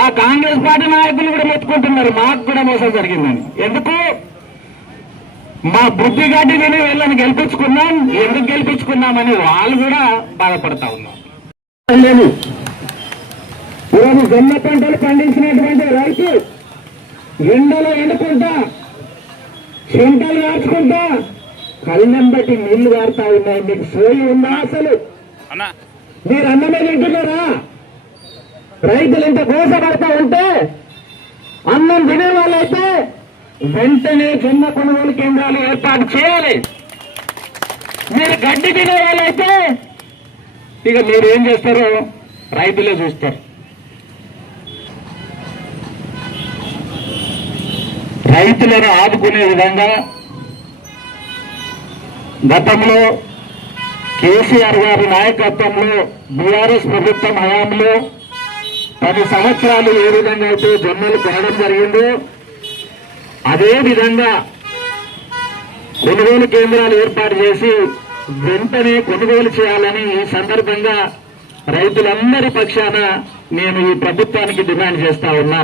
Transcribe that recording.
ఆ కాంగ్రెస్ పార్టీ నాయకులు కూడా మెచ్చుకుంటున్నారు, మాకు కూడా మోసం జరిగిందని. ఎందుకు? మా బుద్ధి గడ్డి విని వీళ్ళని గెలిపించుకున్నాం, ఎందుకు గెలిపించుకున్నామని వాళ్ళు కూడా బాధపడతా ఉన్నారు. ఈరోజు జొన్న పంటలు పండించినటువంటి రైతు ఎండలో ఎండుకుంటా, చెంటలు కాచుకుంటా, కళ్ళం బట్టి నీళ్లు కారుతా ఉన్నాయి. మీకు సోయి ఉందా? అసలు మీరు అన్నమే తింటున్నారా? రైతులు ఇంత కోసపడతా ఉంటే అన్నం తినే వాళ్ళైతే వెంటనే జొన్న కొనుగోలు కేంద్రాలు ఏర్పాటు చేయాలి. మీరు గడ్డి తినే వాళ్ళైతే ఇక మీరు ఏం చేస్తారో రైతులే చూస్తారు. రైతులను ఆదుకునే విధంగా గతంలో కేసీఆర్ గారి నాయకత్వంలో బీఆర్ఎస్ ప్రభుత్వం హయాంలో 10 సంవత్సరాలు ఏ విధంగా అయితే జొన్నలు కొనడం జరిగిందో అదే విధంగా కొనుగోలు కేంద్రాలు ఏర్పాటు చేసి వెంటనే కొనుగోలు చేయాలని ఈ సందర్భంగా రైతులందరి పక్షాన నేను ఈ ప్రభుత్వానికి డిమాండ్ చేస్తా ఉన్నాను.